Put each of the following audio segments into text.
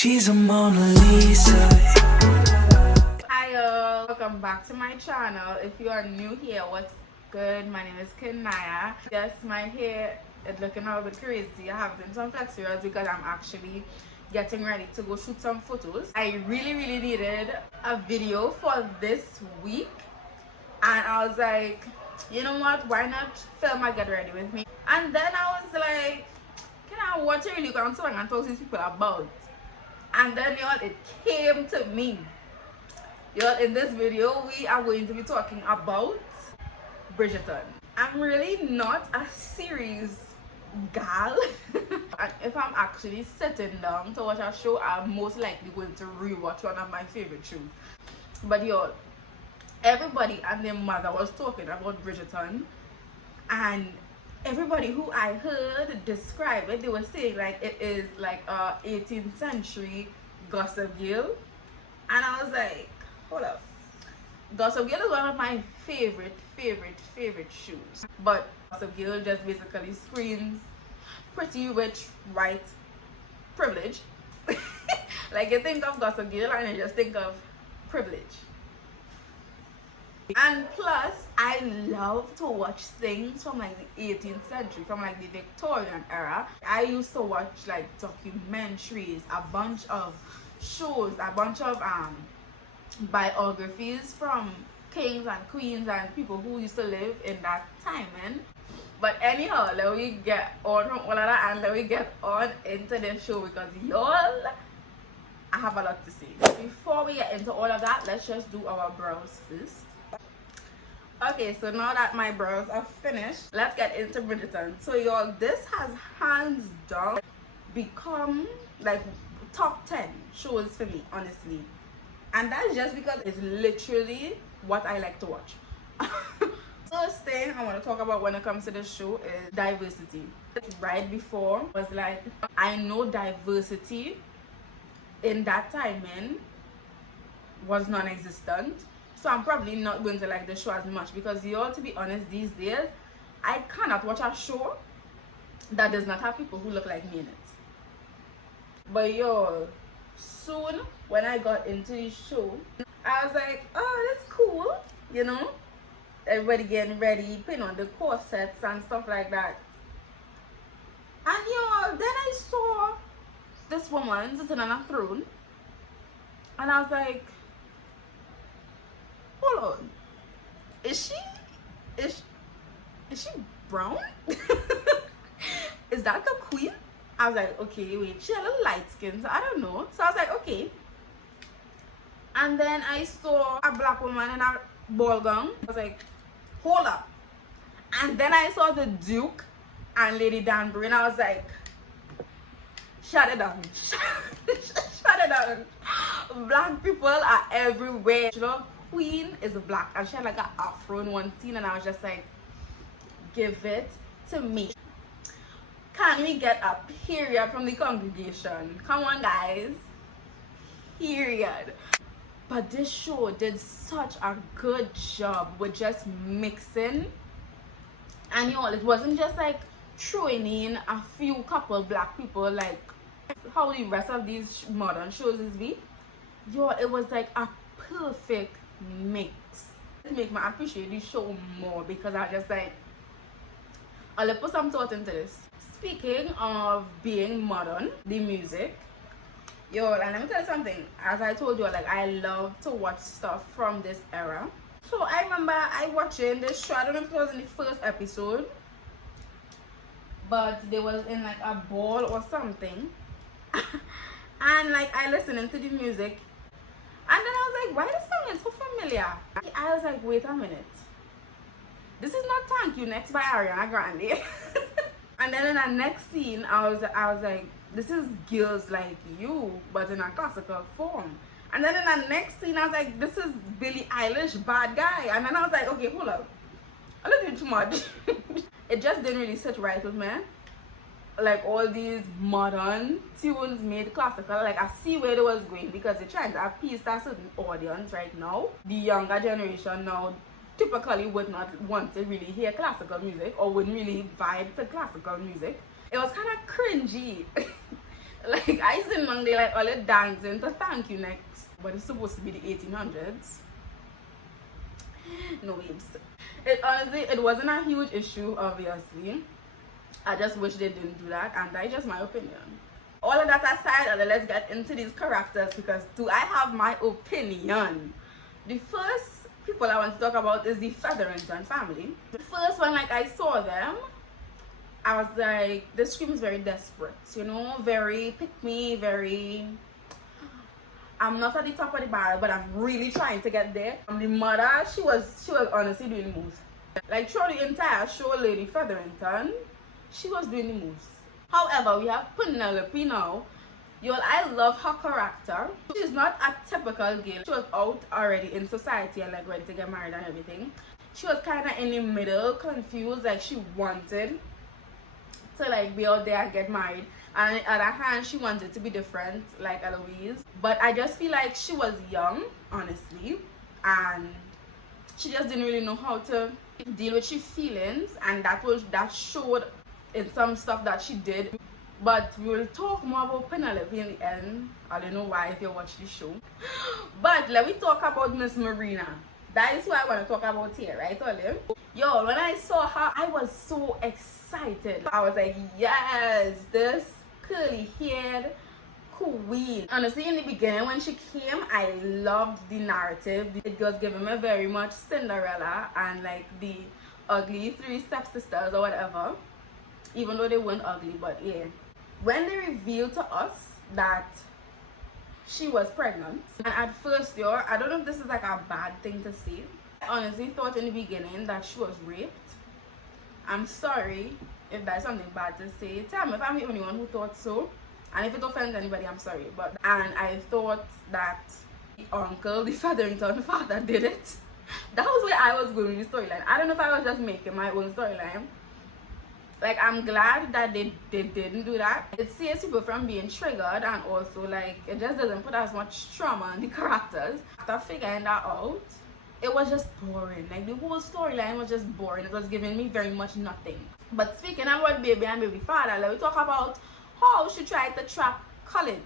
She's a Mona Lisa. Hi y'all, welcome back to my channel. If you are new here, what's good? My name is Kenaya. Yes, my hair is looking a little bit crazy. I have done some flexuals because I'm actually getting ready to go shoot some photos. I really needed a video for this week, and I was like, you know what, why not film a get ready with me? And then I was like, can I watch a really good song and talk to these people about? And then y'all, it came to me. Y'all, in this video we are going to be talking about Bridgerton. I'm really not a series gal. And if I'm actually sitting down to watch a show, I'm most likely going to rewatch one of my favorite shows. But y'all, everybody and their mother was talking about Bridgerton, and everybody who I heard describe it, they were saying like it is like a 18th century Gossip Girl. And I was like, hold up, Gossip Girl is one of my favorite shows, but Gossip Girl just basically screams pretty rich white privilege. Like, you think of Gossip Girl and you just think of privilege. And plus, I love to watch things from like the 18th century, from like the Victorian era. I used to watch like documentaries, a bunch of shows, a bunch of biographies from kings and queens and people who used to live in that time. But anyhow, let me get on from all of that and let me get on into the show, because y'all, I have a lot to say. Before we get into all of that, let's just do our brows first. Okay, so now that my brows are finished, let's get into Bridgerton. So y'all, this has hands down become like top 10 shows for me, honestly. And that's just because it's literally what I like to watch. First thing I want to talk about when it comes to the show is diversity. Right before was like, I know diversity in that time was non-existent. So I'm probably not going to like the show as much, because y'all, to be honest, these days I cannot watch a show that does not have people who look like me in it. But y'all, soon when I got into the show, I was like, oh, that's cool, you know, everybody getting ready, putting on the corsets and stuff like that. And y'all, then I saw this woman sitting on a throne, and I was like, hold on, is she brown? Is that the queen? I was like, okay, wait, she had a little light skin, so I don't know. So I was like, okay. And then I saw a black woman in a ball gown. I was like, hold up. And then I saw the Duke and Lady Danbury, and I was like, shut it down. Shut it down. Black people are everywhere. You know, Queen is black, and she had like an afro in one scene, and I was just like, give it to me. Can we get a period from the congregation? Come on, guys. Period. But this show did such a good job with just mixing. And y'all, it wasn't just like throwing in a few couple black people like how the rest of these modern shows is be. Y'all, it was like a perfect mix. It make me appreciate this show more, because I just like, I'll put some thought into this. Speaking of being modern, the music, yo, and let me tell you something. As I told you, like, I love to watch stuff from this era. So I remember I watching this show. I don't know if it was in the first episode, but they was in like a ball or something, and like I listening to the music, and then I was like, why this song is so familiar? I was like, wait a minute, this is not Thank You Next by Ariana Grande. And then in the next scene, I was like, this is Girls Like You, but in a classical form. And then in the next scene, I was like, this is Billie Eilish, Bad Guy. And then I was like, okay, hold up, a little bit too much. It just didn't really sit right with me. Like, all these modern tunes made classical, like, I see where it was going, because they're trying to appease a certain audience right now. The younger generation now typically would not want to really hear classical music, or wouldn't really vibe to classical music. It was kind of cringy. Like I seen one day like all the dancing to thank you next, but it's supposed to be the 1800s. No babes. It honestly, it wasn't a huge issue, obviously. I just wish they didn't do that, and that's just my opinion. All of that aside, let's get into these characters, because do I have my opinion? The first people I want to talk about is the Featherington family. The first one, like I saw them, I was like, this screams very desperate, you know, very pick me, very, I'm not at the top of the barrel, but I'm really trying to get there. The mother, she was honestly doing the moves. Like throughout the entire show, Lady Featherington, she was doing the moves. However, we have Penelope now. I love her character. She's not a typical girl. She was out already in society and like ready to get married and everything. She was kind of in the middle, confused, like she wanted to like be out there and get married, and on the other hand she wanted to be different like Eloise. But I just feel like she was young, honestly, and she just didn't really know how to deal with her feelings, and that showed in some stuff that she did. But we will talk more about Penelope in the end. I don't know why if you watch the show. But let me talk about Miss Marina. That is what I want to talk about here, right, Olive? Yo, when I saw her, I was so excited. I was like, yes, this curly-haired queen. Honestly, in the beginning, when she came, I loved the narrative. It was giving me very much Cinderella and like the ugly three stepsisters or whatever. Even though they weren't ugly, but yeah. When they revealed to us that she was pregnant, and at first, yo, I don't know if this is like a bad thing to say. I honestly thought in the beginning that she was raped. I'm sorry if that's something bad to say. Tell me if I'm the only one who thought so. And if it offends anybody, I'm sorry. And I thought that the uncle, the Featherington father, did it. That was where I was going with the storyline. I don't know if I was just making my own storyline. Like, I'm glad that they didn't do that. It saves people from being triggered, and also like it just doesn't put as much trauma on the characters. After figuring that out, it was just boring. Like the whole storyline was just boring. It was giving me very much nothing. But speaking about baby and baby father, let me talk about how she tried to trap Colin.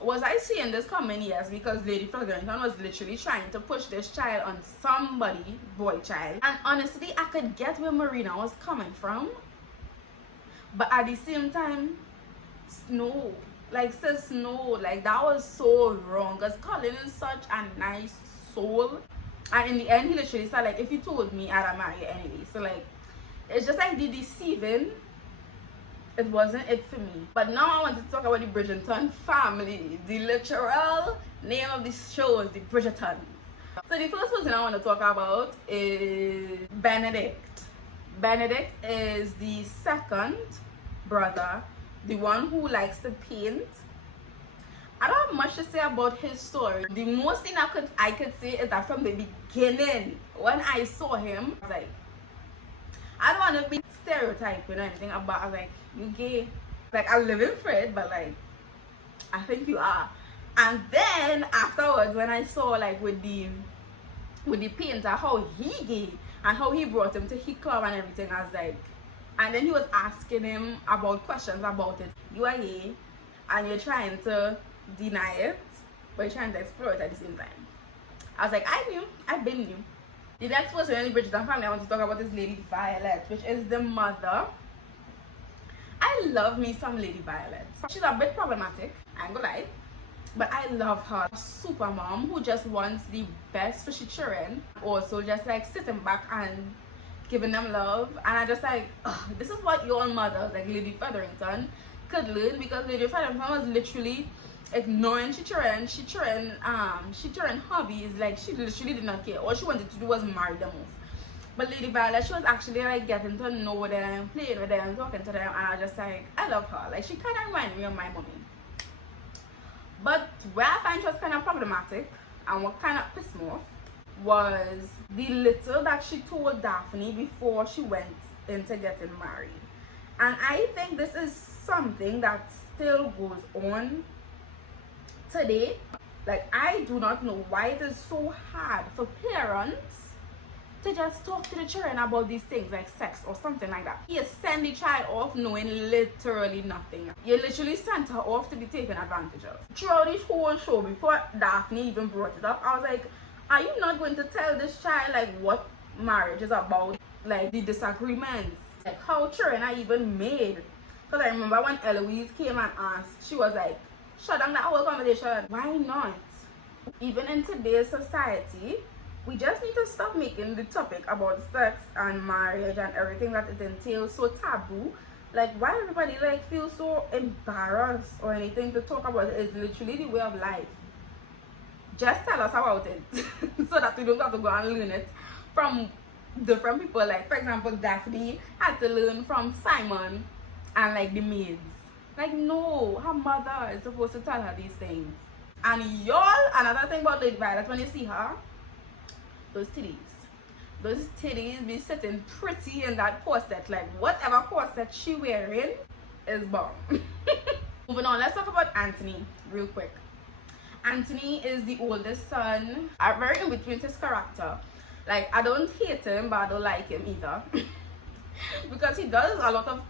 Was I seeing this coming? Yes, because Lady Featherington was literally trying to push this child on somebody, boy child. And honestly, I could get where Marina was coming from. But at the same time, no. Like, sis, no. Like, that was so wrong. Because Colin is such a nice soul. And in the end, he literally said, like, if you told me, I'd marry you anyway. So, like, it's just like the deceiving. It wasn't it for me. But now I want to talk about the Bridgerton family. The literal name of this show is the Bridgerton. So the first person I want to talk about is Benedict. Benedict is the second brother, the one who likes to paint. I don't have much to say about his story. The most thing I could say is that from the beginning, when I saw him, I was like, I don't want to be stereotyping or anything about, like, you gay. Like, I'm living for it, but like, I think you are. And then afterwards, when I saw like with the painter how he gay and how he brought him to his club and everything, I was like, and then he was asking him about questions about it. You are gay and you're trying to deny it, but you're trying to explore it at the same time. I was like, I've been new. The next person in the Bridgerton family I want to talk about is Lady Violet, which is the mother. I love me some Lady Violet. She's a bit problematic, I ain't gonna lie, but I love her. Super mom who just wants the best for she children. Also just like sitting back and giving them love. And I just like, this is what your mother, like Lady Featherington, could learn, because Lady Featherington was literally ignoring she children hobby is like she literally did not care. All she wanted to do was marry them off. But Lady Violet, she was actually like getting to know them, playing with them, talking to them, and I just like, I love her. Like, she kind of reminded me of my mommy. But where I find she was kind of problematic and what kind of pissed me off was the little that she told Daphne before she went into getting married. And I think this is something that still goes on today. Like, I do not know why it is so hard for parents to just talk to the children about these things like sex or something like that. You send the child off knowing literally nothing. You literally sent her off to be taken advantage of. Throughout this whole show, before Daphne even brought it up, I was like, are you not going to tell this child like what marriage is about? Like the disagreements, like how children are even made. Because I remember when Eloise came and asked, she was like, shut down that whole conversation. Why not? Even in today's society, we just need to stop making the topic about sex and marriage and everything that it entails so taboo. Like, why everybody like feels so embarrassed or anything to talk about it? It's literally the way of life. Just tell us about it so that we don't have to go and learn it from different people. Like, for example, Daphne had to learn from Simon and like the maids. Like, no, her mother is supposed to tell her these things. And y'all, another thing about Lady Violet, when you see her, those titties be sitting pretty in that corset. Like, whatever corset she wearing is bomb. Moving on, let's talk about Anthony real quick. Anthony is the oldest son. I'm very in between his character. Like, I don't hate him, but I don't like him either. Because he does a lot of,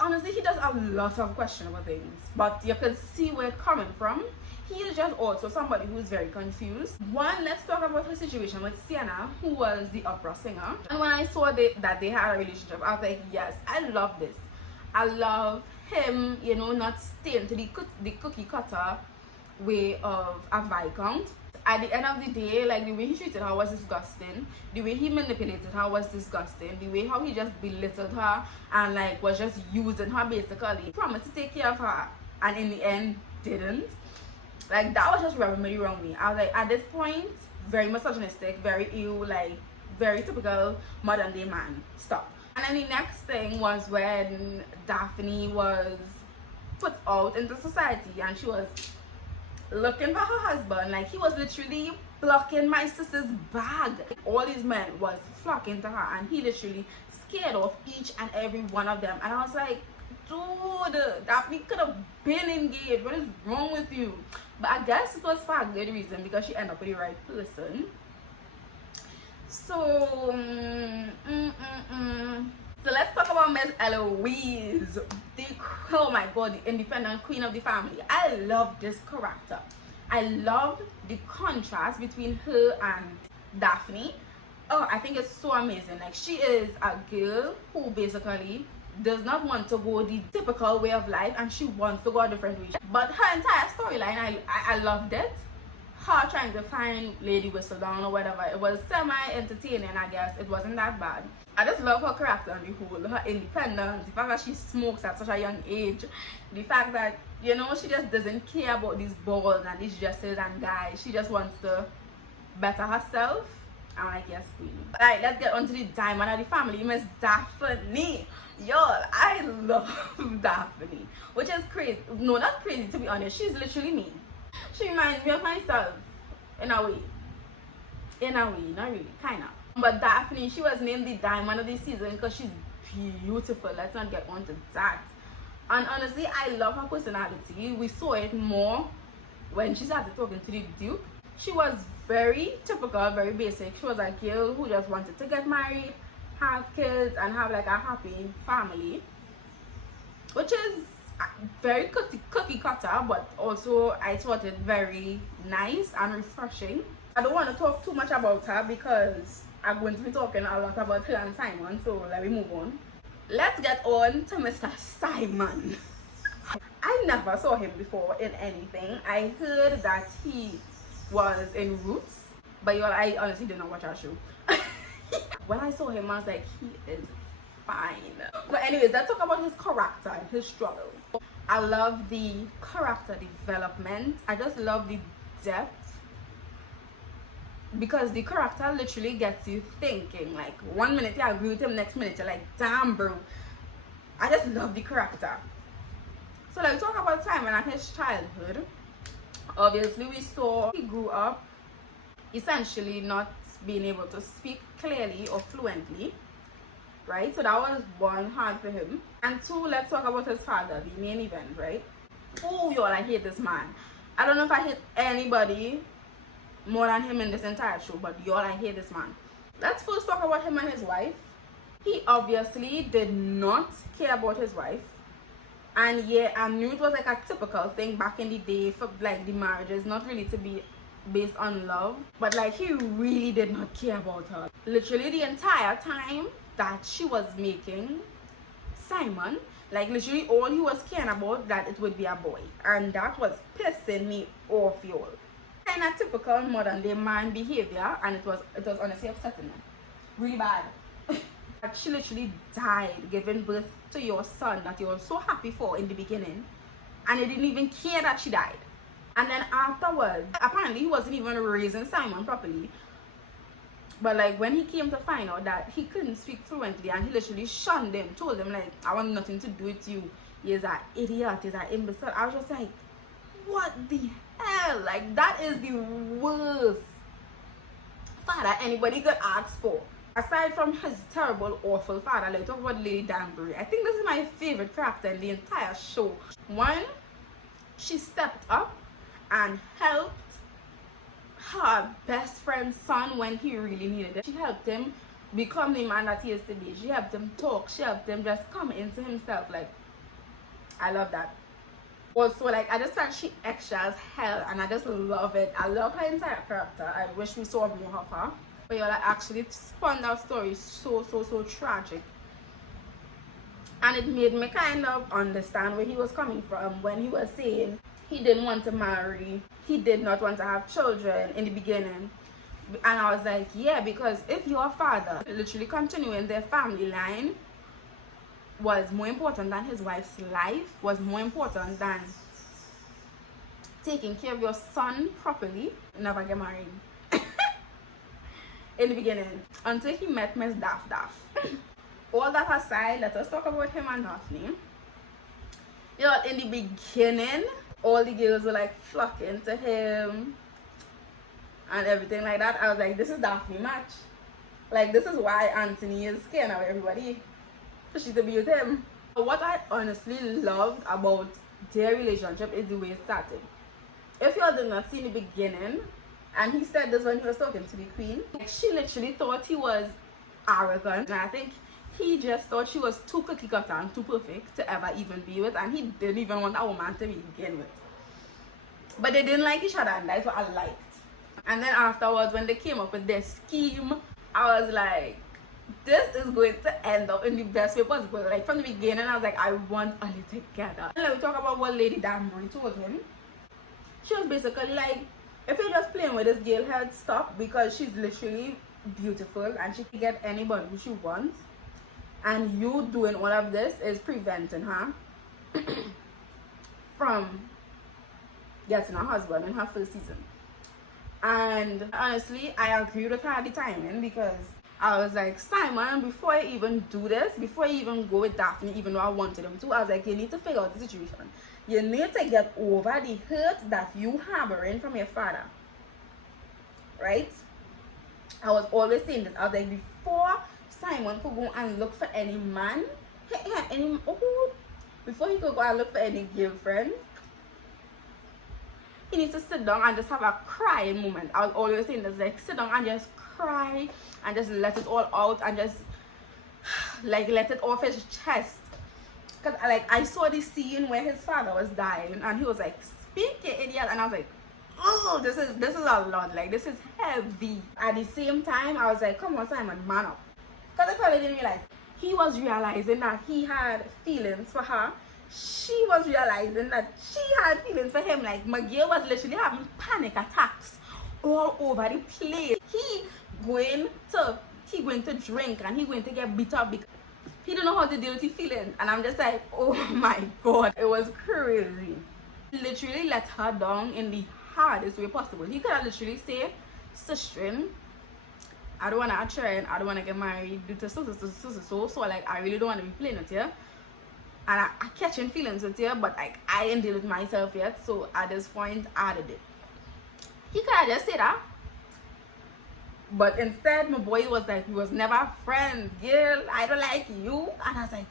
honestly, he does a lot of questionable things. But you can see where it's coming from. He is just also somebody who is very confused. One, let's talk about his situation with Sienna, who was the opera singer. And when I saw that they had a relationship, I was like, yes, I love this. I love him, you know, not staying to the cookie cutter way of a Viscount. At the end of the day, like, the way he treated her was disgusting. The way he manipulated her was disgusting. The way how he just belittled her and like was just using her basically. He promised to take care of her and in the end didn't. Like, that was just rubbing me the wrong way. I was like, at this point, very misogynistic, very ill, like very typical modern day man. Stop. And then the next thing was when Daphne was put out into society and she was looking for her husband. Like, he was literally blocking my sister's bag. All these men was flocking to her and he literally scared off each and every one of them. And I was like, dude, Daphne could have been engaged. What is wrong with you? But I guess it was for a good reason, because she ended up with the right person. So, so let's talk about Miss Eloise. Oh my god, the independent queen of the family. I love this character. I love the contrast between her and Daphne. Oh, I think it's so amazing. Like, she is a girl who basically does not want to go the typical way of life and she wants to go a different way. But her entire storyline, I loved it. Her trying to find Lady Whistledown or whatever, it was semi-entertaining, I guess. It wasn't that bad. I just love her character and the whole, her independence, the fact that she smokes at such a young age, the fact that, you know, she just doesn't care about these balls and these dresses and guys. She just wants to better herself. I'm like, yes, queen. Alright, let's get on to the diamond of the family, Miss Daphne. Y'all, I love Daphne, which is crazy. No, not crazy, to be honest. She's literally me. She reminds me of myself in a way. In a way, not really, kind of. But Daphne, she was named the diamond of the season because she's beautiful. Let's not get on to that. And honestly, I love her personality. We saw it more when she started talking to the Duke. She was very typical, very basic. She was a girl who just wanted to get married, have kids, and have like a happy family, which is very cookie cutter, but also I thought it very nice and refreshing. I don't want to talk too much about her because I'm going to be talking a lot about her and Simon, so let me move on. Let's get on to Mr. Simon. I never saw him before in anything. I heard that he was in Roots, but y'all, I honestly did not watch our show. When I saw him, I was like, he is fine. But anyways, let's talk about his character and his struggle. I love the character development. I just love the depth, because the character literally gets you thinking. Like, one minute you agree with him, next minute you're like, damn bro. I just love the character. So let's talk about Simon and his childhood. Obviously, we saw he grew up essentially not being able to speak clearly or fluently, right? So that was one, hard for him. And two, let's talk about his father, the main event, right? Oh, y'all, I hate this man. I don't know if I hate anybody more than him in this entire show, but y'all, I hate this man. Let's first talk about him and his wife. He obviously did not care about his wife. And yeah, I knew it was like a typical thing back in the day for like the marriages, not really to be based on love, but like he really did not care about her. Literally the entire time that she was making Simon, like literally all he was caring about that it would be a boy, and that was pissing me off, y'all. Kind of typical modern day man behavior, and it was honestly upsetting me, really bad. She literally died giving birth to your son that you were so happy for in the beginning, and he didn't even care that she died. And then afterwards, apparently he wasn't even raising Simon properly. But like when he came to find out that he couldn't speak fluently, and he literally shunned him, told him like, I want nothing to do with you. He's an idiot, he's an imbecile. I was just like, what the hell? Like that is the worst father anybody could ask for. Aside from his terrible, awful father, like talk about Lady Danbury. I think this is my favorite character in the entire show. One, she stepped up and helped her best friend's son when he really needed it. She helped him become the man that he is today. She helped him talk. She helped him just come into himself. Like, I love that. Also, like, I just felt she extra as hell, and I just love it. I love her entire character. I wish we saw more of her. But yeah, like, actually spun that story so tragic. And it made me kind of understand where he was coming from when he was saying he didn't want to marry, he did not want to have children in the beginning. And I was like, yeah, because if your father literally continuing their family line was more important than his wife's life, was more important than taking care of your son properly, never get married. In the beginning, until he met Miss Daff Daff. All that aside, let us talk about him and Daphne. You know, in the beginning, all the girls were like flocking to him and everything like that. I was like, this is Daphne match. Like, this is why Anthony is scared of everybody. She's to be with him. What I honestly loved about their relationship is the way it started. If you all did not see in the beginning, and he said this when he was talking to the queen, like, she literally thought he was arrogant, and I think he just thought she was too cookie cutter and too perfect to ever even be with, and he didn't even want a woman to begin with. But they didn't like each other, and that's what I liked. And then afterwards, when they came up with their scheme, I was like, this is going to end up in the best way possible. Like, from the beginning, I was like, I want a little together. And then we talk about what Lady Danbury told him. She was basically like, if you're just playing with this girl head, stop, because she's literally beautiful and she can get anybody who she wants, and you doing all of this is preventing her from getting a husband in her first season. And honestly, I agreed with her at the timing, because I was like, Simon, before you even do this, before you even go with Daphne, even though I wanted him to, I was like, you need to figure out the situation. You need to get over the hurt that you harboring from your father. Right? I was always saying this. I was like, before Simon could go and look for any man, before he could go and look for any girlfriend, he needs to sit down and just have a crying moment. I was always saying this, like, sit down and just cry and just let it all out and just like let it off his chest. Because I saw this scene where his father was dying and he was like, speak, you idiot. And I was like, oh, this is a lot. Like, this is heavy. At the same time, I was like, come on, Simon, man up. Because I probably didn't realize he was realizing that he had feelings for her. She was realizing that she had feelings for him. Like, McGill was literally having panic attacks all over the place. He going to drink and he going to get beat up because he don't know how to deal with his feelings. And I'm just like, oh my god, it was crazy. He literally let her down in the hardest way possible. He could have literally said, sister, I don't want to train, I don't want to get married due to so like, I really don't want to be playing with you, and I catching feelings with you, but like, I didn't deal with myself yet, so at this point I did it. He could have just said that, but instead my boy was like, we was never friends, girl, I don't like you. And I was like,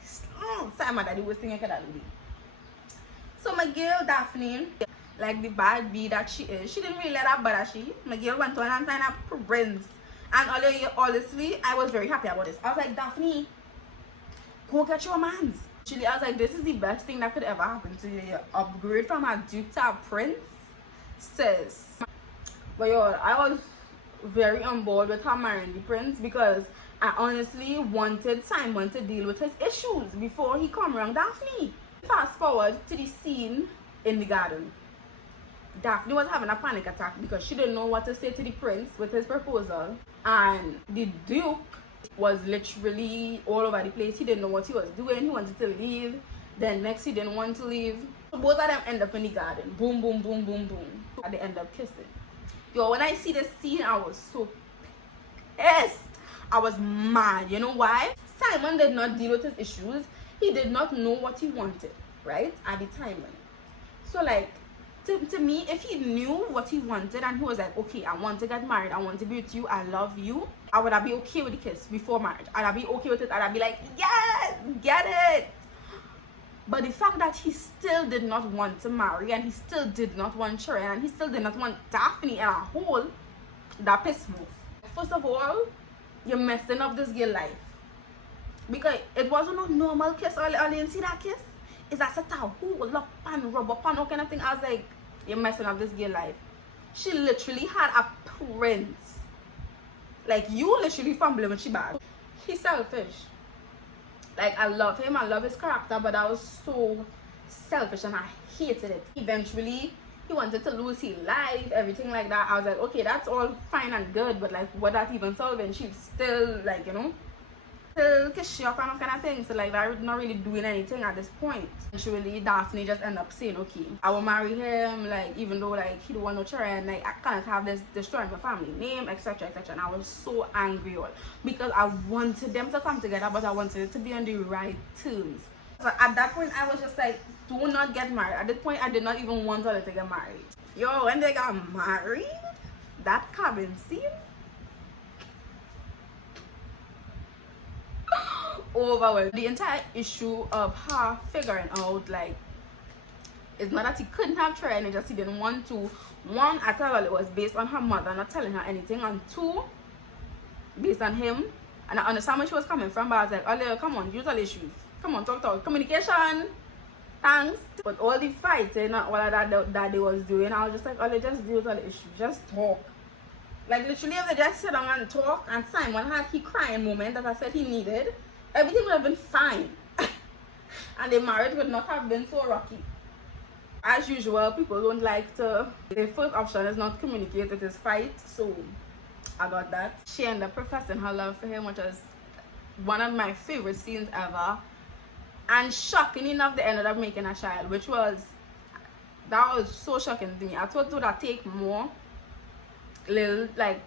Simon, that the worst thing I could have done. So my girl Daphne, like the bad bee that she is, she didn't really let her bother she. My girl went on and signed a prince And honestly, I was very happy about this. I was like, Daphne, go get your mans. Actually, I was like, this is the best thing that could ever happen to you. You upgrade from a duke to a prince, sis. But yo, I was very on board with her marrying the prince because I honestly wanted Simon to deal with his issues before he come around Daphne. Fast forward to the scene in the garden. Daphne was having a panic attack because she didn't know what to say to the prince with his proposal, and the duke was literally all over the place. He didn't know what he was doing. He wanted to leave, then next he didn't want to leave. So both of them end up in the garden. Boom, boom, boom, boom, boom, and they end up kissing. Yo, when I see this scene, I was so pissed. I was mad. You know why? Simon did not deal with his issues. He did not know what he wanted, right, at the time. So like, to me, if he knew what he wanted and he was like, okay, I want to get married, I want to be with you, I love you, I would have be okay with the kiss before marriage. I'd be okay with it. I'd be like, yes, get it. But the fact that he still did not want to marry, and he still did not want Sharon, and he still did not want Daphne in a hole, that pissed me off. First of all, you're messing up this girl life. Because it wasn't a normal kiss. All you see that kiss? Is that a hole up and rub up and all kind of thing. I was like, you're messing up this girl life. She literally had a prince. Like, you literally fumbling when she bad. He's selfish. Like, I love him, I love his character, but that was so selfish and I hated it. Eventually, he wanted to lose his life, everything like that. I was like, okay, that's all fine and good, but like, what that even solving? She's still, like, you know, still kiss you up and all kind of things. So like, that not really doing anything at this point. Eventually, Daphne just ended up saying, okay, I will marry him, like, even though like he don't want no children, like I can't have this destroying my family name, etc, etc. And I was so angry all because I wanted them to come together, but I wanted it to be on the right terms. So at that point, I was just like, do not get married. At this point, I did not even want her to get married. Yo, when they got married, that cabin scene, overwhelmed. The entire issue of her figuring out, like, it's not that he couldn't have tried, and just he didn't want to. One, I tell her it was based on her mother not telling her anything, and two, based on him. And I understand where she was coming from, but I was like, oh, come on, use all issues. Come on, talk. Communication. Thanks. But all the fighting and all of that they was doing, I was just like, oh, just deal with all the issues. Just talk. Like, literally, if they just sit down and talk, and Simon had his crying moment that I said he needed, everything would have been fine. And the marriage would not have been so rocky. As usual, people don't like to, the first option is not communicate, it is fight. So I got that. She ended up professing her love for him, which was one of my favorite scenes ever. And shocking enough, they ended up making a child, which was, that was so shocking to me. I thought it would have take more little like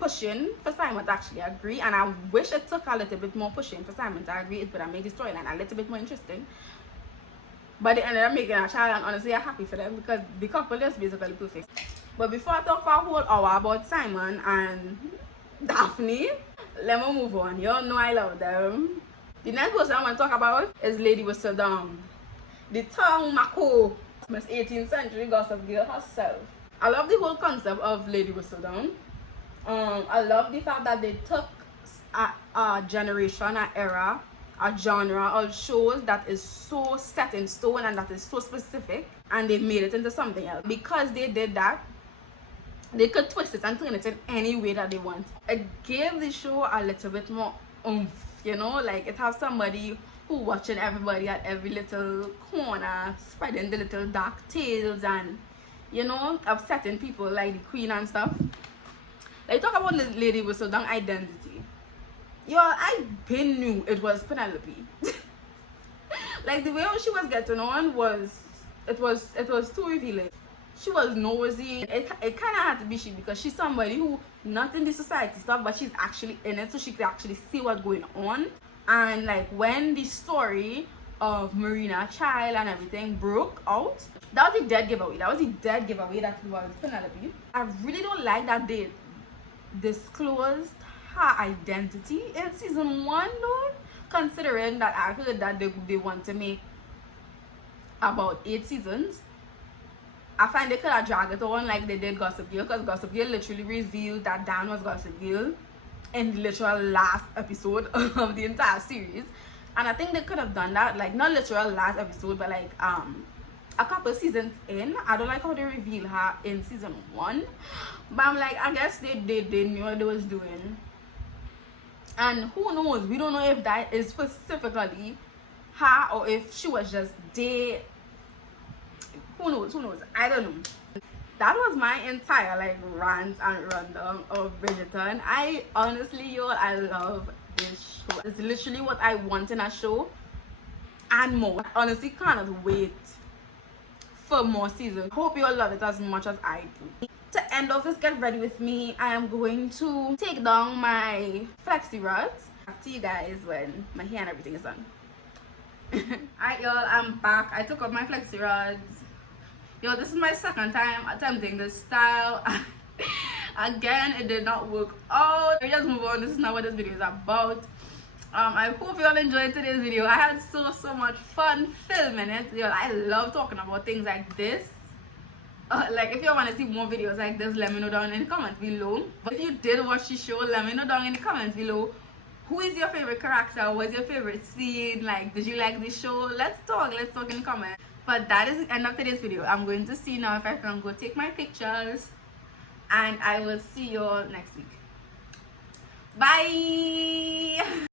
pushing for Simon to actually agree, and I wish it took a little bit more pushing for Simon to agree. It would have made the storyline a little bit more interesting. But they ended up making a child, and honestly I'm happy for them because the couple is basically perfect. But before I talk for a whole hour about Simon and Daphne, let me move on. You all know I love them. The next person I want to talk about is Lady Whistledown, the tongue Mako, Miss 18th century gossip girl herself. I love the whole concept of Lady Whistledown. I love the fact that they took a generation, an era, a genre of shows that is so set in stone and that is so specific, and they made it into something else. Because they did that, they could twist it and turn it in any way that they want. It gave the show a little bit more oomph, you know, like it has somebody who watching everybody at every little corner, spreading the little dark tales and, you know, upsetting people like the queen and stuff. Like, talk about Lady Whistledown identity. Yo, I been knew it was Penelope. Like, the way she was getting on was, it was too revealing. She was nosy. It kind of had to be she, because she's somebody who not in the society stuff, but she's actually in it, so she could actually see what's going on. And like, when the story of Marina Child and everything broke out, that was a dead giveaway. That was a dead giveaway that it was Penelope. I really don't like that they disclosed her identity in season 1 though, considering that I heard that they want to make about 8 seasons. I find they could have dragged it on like they did Gossip Girl, because Gossip Girl literally revealed that Dan was Gossip Girl in the literal last episode of the entire series. And I think they could have done that, like not literal last episode, but like a couple seasons in. I don't like how they reveal her in season 1, but I'm like, I guess they knew what they was doing. And who knows, we don't know if that is specifically her or if she was just dead. Who knows, I don't know. That was my entire like rant and rundown of Bridgerton. I honestly, y'all, I love this show. It's literally what I want in a show and more. I honestly cannot wait for more seasons. Hope you all love it as much as I do. To end off this get ready with me, I am going to take down my flexi rods. Back to you guys when my hair and everything is done. Alright y'all, I'm back. I took up my flexi rods. Yo, this is my second time attempting this style. Again, it did not work out. We just move on. This is not what this video is about. I hope you all enjoyed today's video. I had so much fun filming it. Yo, I love talking about things like this. Like if you want to see more videos like this, let me know down in the comments below. But if you did watch the show, let me know down in the comments below. Who is your favorite character? What's your favorite scene? Like, did you like the show? Let's talk in the comments. But that is the end of today's video. I'm going to see now if I can go take my pictures, and I will see you all next week. Bye.